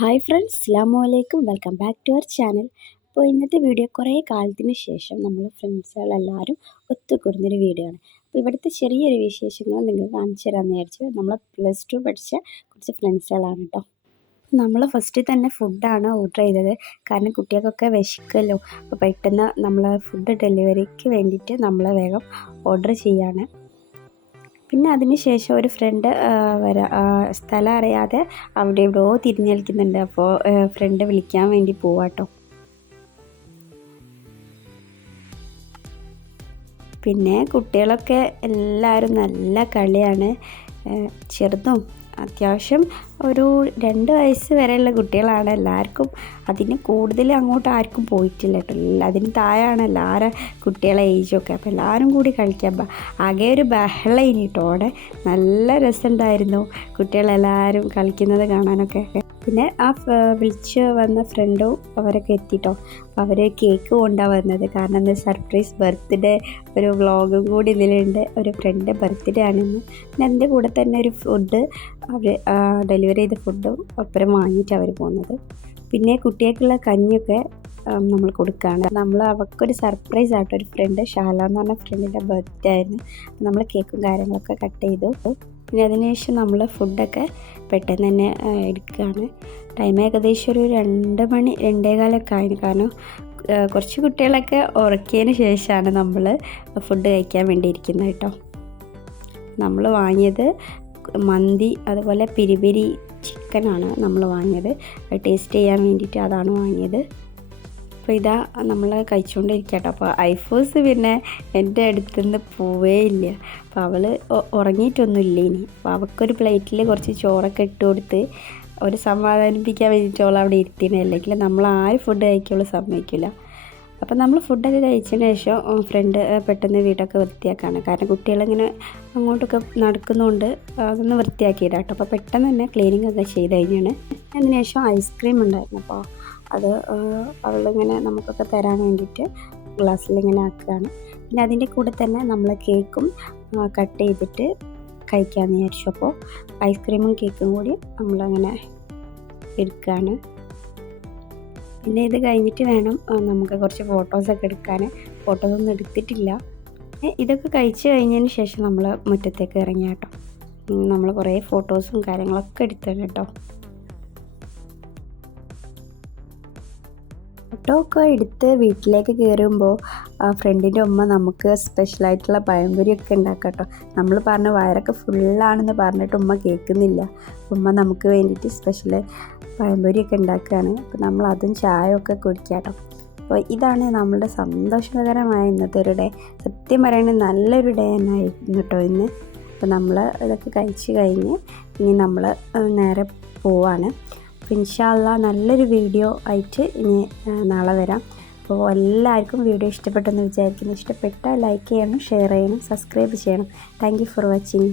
Hi friends അസ്സാമു അലൈക്കും. Welcome back to our channel. അപ്പോൾ ഇന്നത്തെ വീഡിയോ കുറേ കാലത്തിന് ശേഷം നമ്മൾ ഫ്രണ്ട്സുകളെല്ലാവരും ഒത്തുകൂടുന്നൊരു വീഡിയോ ആണ്. അപ്പോൾ ഇവിടുത്തെ ചെറിയൊരു വിശേഷങ്ങൾ നിങ്ങൾ കാണിച്ചു തരാമെന്ന് വിചാരിച്ചു നമ്മൾ പ്ലസ് ടു പഠിച്ച കുറച്ച് ഫ്രണ്ട്സുകളാണ് കേട്ടോ. നമ്മൾ ഫസ്റ്റ് തന്നെ ഫുഡാണ് ഓർഡർ ചെയ്തത്. കാരണം കുട്ടികൾക്കൊക്കെ വിശക്കുമല്ലോ. അപ്പോൾ പെട്ടെന്ന് നമ്മൾ ഫുഡ് ഡെലിവറിക്ക് വേണ്ടിയിട്ട് നമ്മൾ വേഗം ഓർഡർ ചെയ്യാണ് പിന്നെ അതിന് ശേഷം ഒരു ഫ്രണ്ട് വരാ സ്ഥലം അറിയാതെ അവിടെ എവിടെയോ തിരിഞ്ഞു കളിക്കുന്നുണ്ട് അപ്പോൾ ഫ്രണ്ട് വിളിക്കാൻ വേണ്ടി പോവാട്ടോ. പിന്നെ കുട്ടികളൊക്കെ എല്ലാവരും നല്ല കളിയാണ്. ചെറുതും അത്യാവശ്യം ഒരു രണ്ട് വയസ്സ് വരെയുള്ള കുട്ടികളാണ് എല്ലാവർക്കും. അതിന് കൂടുതൽ അങ്ങോട്ട് ആർക്കും പോയിട്ടില്ല കേട്ടോ. അതിന് താഴെയാണ് എല്ലാവരും കുട്ടികളെ ഏജൊക്കെ അപ്പോൾ എല്ലാവരും കൂടി കളിക്കാൻ ആകെ ഒരു ബഹളം ഇനി കേട്ടോ അവിടെ. നല്ല രസമുണ്ടായിരുന്നു കുട്ടികളെല്ലാവരും കളിക്കുന്നത് കാണാനൊക്കെ. പിന്നെ ആ വിളിച്ച് വന്ന ഫ്രണ്ടും അവരൊക്കെ അപ്പോൾ അവർ കേക്ക് കൊണ്ടാണ് വന്നത്. കാരണം എന്താ സർപ്രൈസ് ബർത്ത്ഡേ ഒരു വ്ളോഗും കൂടി ഇതിലുണ്ട്. ഒരു ഫ്രണ്ട് ബർത്ത്ഡേ ആണെന്ന്. പിന്നെ അതിന്റെ കൂടെ തന്നെ ഒരു ഫുഡ് അവർ ഡെലിവറി ചെയ്ത ഫുഡും അപ്പുറം വാങ്ങിയിട്ട് അവർ പോകുന്നത് പിന്നെ കുട്ടികൾക്കുള്ള കഞ്ഞിയൊക്കെ നമ്മൾ കൊടുക്കുകയാണ് നമ്മൾ അവർക്കൊരു സർപ്രൈസ് ആട്ടോ. ഒരു ഫ്രണ്ട് ഷാല എന്ന് പറഞ്ഞ ഫ്രണ്ടിന്റെ ബർത്ത്ഡേ ആയിരുന്നു. നമ്മൾ കേക്കും കാര്യങ്ങളൊക്കെ കട്ട് ചെയ്തു. പിന്നെ അതിനുശേഷം നമ്മൾ ഫുഡൊക്കെ പെട്ടെന്ന് തന്നെ എടുക്കുകയാണ്. ടൈം ഏകദേശം ഒരു രണ്ട് മണി രണ്ടേകാലൊക്കെ ആയിരുന്നു കാരണം കുറച്ച് കുട്ടികളൊക്കെ ഉറക്കിയതിന് ശേഷമാണ് നമ്മൾ ഫുഡ് കഴിക്കാൻ വേണ്ടി ഇരിക്കുന്നത് കേട്ടോ. നമ്മൾ വാങ്ങിയത് മന്തി അതുപോലെ പിരിപിരി ചിക്കനാണ് നമ്മൾ വാങ്ങിയത്. ടേസ്റ്റ് ചെയ്യാൻ വേണ്ടിയിട്ട് അതാണ് വാങ്ങിയത്. അപ്പോൾ ഇതാ നമ്മൾ കഴിച്ചുകൊണ്ടിരിക്കട്ടോ അപ്പോൾ ഐഫോസ് പിന്നെ എന്റെ അടുത്തുനിന്ന് പോവേ ഇല്ല അപ്പോൾ അവൾ ഉറങ്ങിയിട്ടൊന്നുമില്ല ഇനി. അപ്പോൾ അവൾക്കൊരു പ്ലേറ്റിൽ കുറച്ച് ചോറൊക്കെ ഇട്ട് കൊടുത്ത് ഒരു സമാധാനിപ്പിക്കാൻ വേണ്ടിയിട്ട് അവൾ അവിടെ ഇരുത്തിനെ. അല്ലെങ്കിൽ നമ്മൾ ആര് ഫുഡ് കഴിക്കുള്ളൂ സമ്മതിക്കില്ല. അപ്പോൾ നമ്മൾ ഫുഡൊക്കെ കഴിച്ചതിന് ശേഷം ഫ്രണ്ട് പെട്ടെന്ന് വീടൊക്കെ വൃത്തിയാക്കാണ്. കാരണം കുട്ടികളിങ്ങനെ അങ്ങോട്ടൊക്കെ നടക്കുന്നതുകൊണ്ട് അതൊന്ന് വൃത്തിയാക്കിയിടാം അപ്പോൾ പെട്ടെന്ന് തന്നെ ക്ലീനിങ് ഒക്കെ ചെയ്ത് കഴിഞ്ഞാണ്. അതിനുശേഷം ഐസ്ക്രീം ഉണ്ടായിരുന്നു. അപ്പോൾ അത് അവളിങ്ങനെ നമുക്കൊക്കെ തരാൻ വേണ്ടിയിട്ട് ഗ്ലാസ്സിലിങ്ങനെ ആക്കുകയാണ്. പിന്നെ അതിന്റെ കൂടെ തന്നെ നമ്മൾ കേക്കും കട്ട് ചെയ്തിട്ട് കഴിക്കാമെന്ന് വിചാരിച്ചു. അപ്പോൾ ഐസ്ക്രീമും കേക്കും കൂടി നമ്മളങ്ങനെ എടുക്കുകയാണ്. പിന്നെ ഇത് കഴിഞ്ഞിട്ട് വേണം നമുക്ക് കുറച്ച് ഫോട്ടോസൊക്കെ എടുക്കാൻ ഫോട്ടോസൊന്നും എടുത്തിട്ടില്ല. ഇതൊക്കെ കഴിച്ച് കഴിഞ്ഞതിന് ശേഷം നമ്മൾ മുറ്റത്തേക്ക് ഇറങ്ങി കേട്ടോ നമ്മൾ കുറേ ഫോട്ടോസും കാര്യങ്ങളൊക്കെ എടുത്തു കേട്ടോ. ഫോട്ടോ ഒക്കെ എടുത്ത് വീട്ടിലേക്ക് കയറുമ്പോൾ ഫ്രണ്ടിന്റെ ഉമ്മ നമുക്ക് സ്പെഷ്യലായിട്ടുള്ള പഴംപൊരിയൊക്കെ ഉണ്ടാക്കാം കേട്ടോ നമ്മൾ പറഞ്ഞ വയറൊക്കെ ഫുള്ളാണെന്ന് പറഞ്ഞിട്ട് ഉമ്മ കേൾക്കുന്നില്ല. ഉമ്മ നമുക്ക് വേണ്ടിയിട്ട് സ്പെഷ്യൽ പഴംപൊരിയൊക്കെ ഉണ്ടാക്കുകയാണ്. അപ്പോൾ നമ്മൾ അതും ചായ ഒക്കെ കുടിക്കാം കേട്ടോ അപ്പോൾ ഇതാണ് നമ്മളുടെ സന്തോഷകരമായ ഇന്നത്തെ ഒരു ഡേ സത്യം പറയുകയാണെങ്കിൽ നല്ലൊരു ഡേ തന്നെയായിരുന്നു കേട്ടോ ഇന്ന്. അപ്പോൾ നമ്മൾ ഇതൊക്കെ കഴിച്ച് കഴിഞ്ഞ് ഇനി നമ്മൾ നേരെ പോവാണ്. അപ്പോൾ ഇൻഷാല്ല നല്ലൊരു വീഡിയോ ആയിട്ട് ഇനി നാളെ വരാം. അപ്പോൾ എല്ലാവർക്കും വീഡിയോ ഇഷ്ടപ്പെട്ടെന്ന് വിചാരിക്കുന്നു. ഇഷ്ടപ്പെട്ടാൽ ലൈക്ക് ചെയ്യണം ഷെയർ ചെയ്യണം സബ്സ്ക്രൈബ് ചെയ്യണം. Thank for watching.